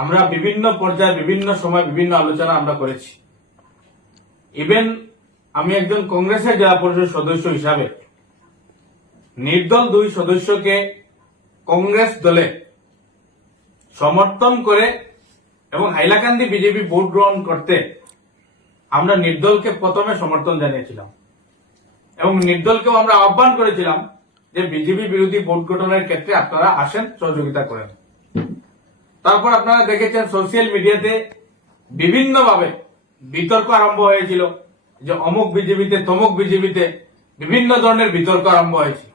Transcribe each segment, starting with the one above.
আমরা বিভিন্ন পর্যায়ে বিভিন্ন সময় বিভিন্ন আলোচনা আমরা করেছি। ইভেন আমি একজন কংগ্রেসের জেলা পরিষদ সদস্য হিসাবে নির্দল 2 সদস্যকে কংগ্রেস দলে সমর্থন করে এবং হাইলাকান্দি বিজেপি ভোট গ্রহণ করতে আমরা নির্দলকে প্রথমে সমর্থন জানিয়েছিলাম এবং নির্দলকেও আমরা আহ্বান করেছিলাম যে বিজেপি বিরোধী ভোট গঠনের ক্ষেত্রে আপনারা আসেন, সহযোগিতা করেন। তারপর আপনারা দেখেছেন সোশ্যাল মিডিয়াতে বিভিন্নভাবে বিতর্ক আরম্ভ হয়েছিল যে অমুক বিজেপিতে তমুক বিজেপিতে বিভিন্ন ধরনের বিতর্ক আরম্ভ হয়েছিল।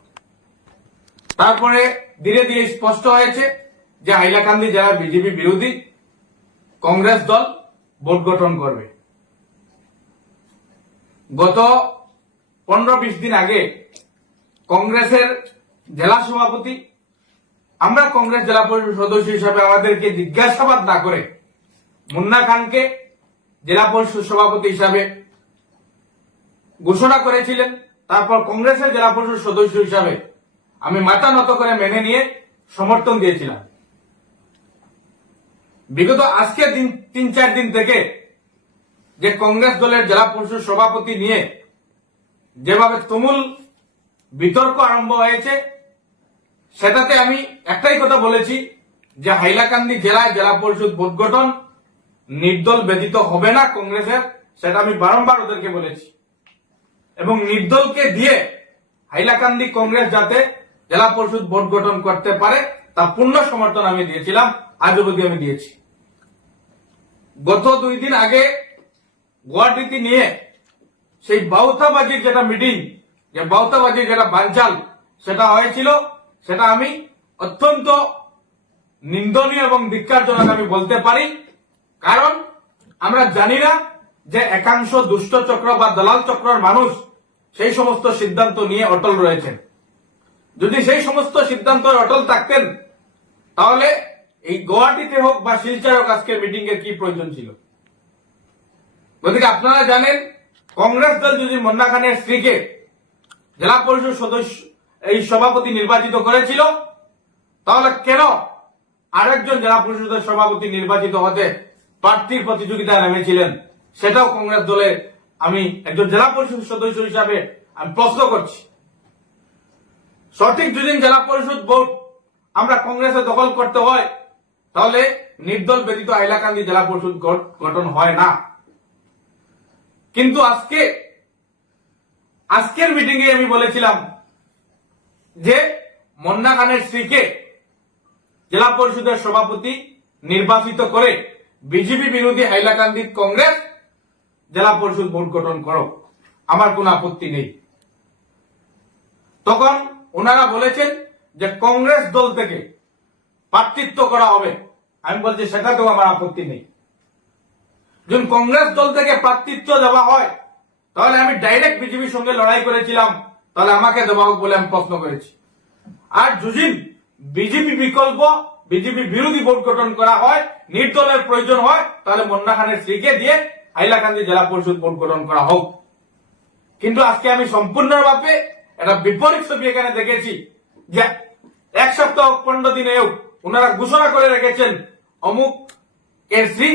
তারপরে ধীরে ধীরে স্পষ্ট হয়েছে যে হাইলাকান্দি জেলা বিজেপি বিরোধী কংগ্রেস দল ভোট গঠন করবে। গত 15-20 দিন আগে কংগ্রেসের জেলা সভাপতি, আমরা কংগ্রেস জেলা পরিষদ সদস্য হিসাবে আমাদেরকে জিজ্ঞাসাবাদ না করে মুন্না খানকে জেলা পরিষদ সভাপতি হিসাবে ঘোষণা করেছিলেন। তারপর কংগ্রেসের জেলা পরিষদ সদস্য হিসাবে আমি মাথা নত করে মেনে নিয়ে সমর্থন দিয়েছিলাম। বিগত আজকে 3-4 দিন থেকে যে কংগ্রেস দলের জেলা পরিষদ সভাপতি নিয়ে যেভাবে তুমুল বিতর্ক আরম্ভ হয়েছে, সেটাতে আমি একটাই কথা বলেছি যে হাইলাকান্দি জেলায় জেলা পরিষদ ভোট গঠন নির্দল ব্যতীত হবে না কংগ্রেসের, সেটা আমি বারংবার ওদেরকে বলেছি এবং নির্দলকে দিয়ে হাইলাকান্দি কংগ্রেস যাতে জেলা পরিষদ ভোট গঠন করতে পারে তা পূর্ণ সমর্থন আমি দিয়েছিলাম, আজ অবধি আমি দিয়েছি। গত 2 দিন আগে গুয়াহাটিতে নিয়ে সেই বাউতাবাজির যেটা মিটিং, যে বাউতাবাজির যেটা বানচাল সেটা হয়েছিল, সেটা আমি অত্যন্ত নিন্দনীয় এবং ধিক্কারজনক আমি বলতে পারি। কারণ আমরা জানি না যে একাংশ দুষ্ট চক্র বা দলাল চক্রের মানুষ সেই সমস্ত সিদ্ধান্ত নিয়ে অটল রয়েছেন। যদি সেই সমস্ত সিদ্ধান্ত অটল থাকতেন তাহলে এই গুয়াহাটিতে হোক বা শিলচরে হোক আজকের মিটিং এর কি প্রয়োজন ছিল? গতিকে আপনারা জানেন কংগ্রেস দল যদি মুন্না খানের স্ত্রীকে জেলা পরিষদ সদস্য এই সভাপতি নির্বাচিত করেছিল, তাহলে কেন আরেকজন জেলা পরিষদের সভাপতি নির্বাচিত হতে প্রার্থীর প্রতিযোগিতায় নেমেছিলেন? সেটাও কংগ্রেস দলে আমি একজন জেলা পরিষদ সদস্য হিসাবে আমি প্রশ্ন করছি। সঠিক যদি জেলা পরিষদ ভোট আমরা কংগ্রেসে দখল করতে হয় তাহলে নির্দল ব্যতীত হাইলাকান্দি জেলা পরিষদ গঠন হয় না। কিন্তু আজকের মিটিং এ আমি বলেছিলাম যে মুন্না খানের স্ত্রীকে জেলা পরিষদের সভাপতি নির্বাচিত করে বিজেপি বিরোধী হাইলাকান্দি কংগ্রেস জেলা পরিষদ ভোট গঠন করো, আমার কোনো আপত্তি নেই। তখন ওনারা বলেছেন যে কংগ্রেস দল থেকে প্রার্থিত্ব করা হবে। আমি বলছি সেটাতেও আমার আপত্তি নেই। যদি কংগ্রেস দল থেকে প্রার্থিত্ব দেওয়া হয় তাহলে আমি ডাইরেক্ট বিজেপির সঙ্গে লড়াই করেছিলাম, তাহলে আমাকে দেওয়া হোক বলে আমি প্রশ্ন করেছি। আর যদি বিজেপি বিকল্প বিজেপি বিরোধী ভোট গঠন করা হয়, নির্দলের প্রয়োজন হয়, তাহলে মুন্না খানের স্ত্রীকে দিয়ে হাইলাকান্দি জেলা পরিষদ ভোট গঠন করা হোক। কিন্তু আজকে আমি সম্পূর্ণভাবে একটা বিপরীত ছবি এখানে দেখেছি যে 1 সপ্তাহ 15 দিনেও ওনারা ঘোষণা করে রেখেছেন অমুক এর স্ত্রী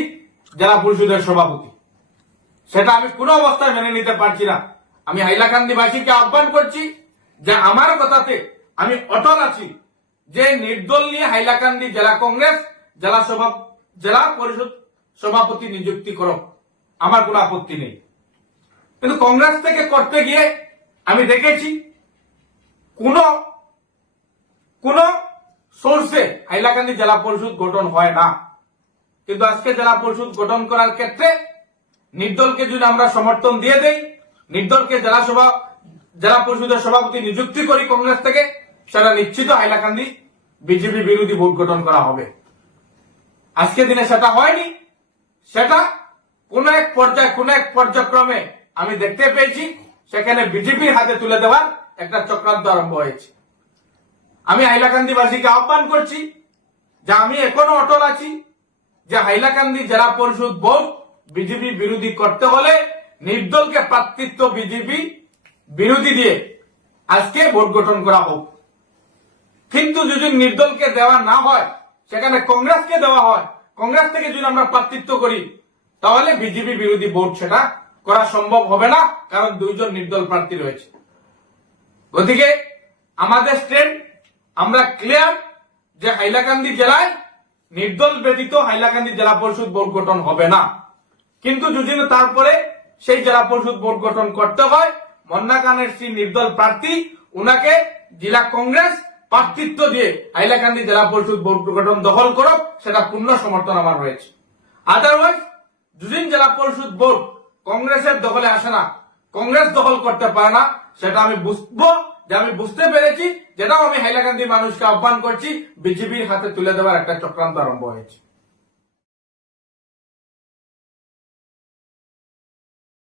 জেলা পরিষদের সভাপতি। সেটা আমি কোনো অবস্থায় মেনে নিতে পারছি না। আমি হাইলাকান্দিবাসীকে আহ্বান করছি যে আমার কথাতে আমি অটল আছি যে নির্দল নিয়ে হাইলাকান্দি জেলা কংগ্রেস জেলা পরিষদ সভাপতি নিযুক্তি করো, আমার কোনো আপত্তি নেই। কিন্তু কংগ্রেস থেকে করতে গিয়ে আমি দেখেছি কোন সোর্সে হাইলাকান্দি জেলা পরিষদ গঠন হয় না। কিন্তু আজকে জেলা পরিষদ গঠন করার ক্ষেত্রে নির্দলকে যদি আমরা সমর্থন দিয়ে দেই, নির্দলকে জেলা পরিষদের সভাপতি নিযুক্তি করি কংগ্রেস থেকে, সেটা নিশ্চিত হাইলাকান্দি বিজেপি বিরোধী ভোট গঠন করা হবে। আজকে দিনে সেটা হয়নি। সেটা কোন এক পর্যায়ক্রমে আমি দেখতে পেয়েছি সেখানে বিজেপির হাতে তুলে দেওয়ার একটা চক্রান্ত আরম্ভ হয়েছে। আমি হাইলাকান্দিবাসীকে আহ্বান করছি যে আমি এখনো অটল আছি যে হাইলাকান্দি জেলা পরিষদ ভোট বিজেপি বিরোধী করতে হলে নির্দলকে প্রার্থিত্ব বিজেপি বিরোধী দিয়ে আজকে ভোট গঠন করা হোক। কিন্তু যদি নির্দলকে দেওয়া না হয়, সেখানে কংগ্রেসকে দেওয়া হয়, কংগ্রেস থেকে যদি আমরা প্রার্থিত্ব করি তাহলে বিজেপি বিরোধী ভোট সেটা করা সম্ভব হবে না, কারণ দুইজন নির্দল প্রার্থী রয়েছে। গতিকে আমাদের স্ট্যান্ড আমরা ক্লিয়ার যে হাইলাকান্দি জেলায় নির্দল ব্যতীত হাইলাকান্দি জেলা পরিষদ বোর্ড গঠন হবে না। কিন্তু যদি তারপরে সেই জেলা পরিষদ বোর্ড গঠন করতে হয়, মন্না খানের শ্রী নির্দল প্রার্থী উনাকে জেলা কংগ্রেস প্রার্থিত্ব দিয়ে হাইলাকান্দি জেলা পরিষদ বোর্ড গঠন দখল করো, সেটা পূর্ণ সমর্থন আমার রয়েছে। আদারওয়াইজ যদি জেলা পরিষদ বোর্ড কংগ্রেসের দখলে আসে না, কংগ্রেস দখল করতে পারে না, সেটা আমি বুঝবো যে আমি বুঝতে পেরেছি, যেটাও আমি হাইলাকান্দি মানুষকে আহ্বান করছি, বিজেপির হাতে তুলে দেওয়ার একটা চক্রান্ত আরম্ভ হয়েছে।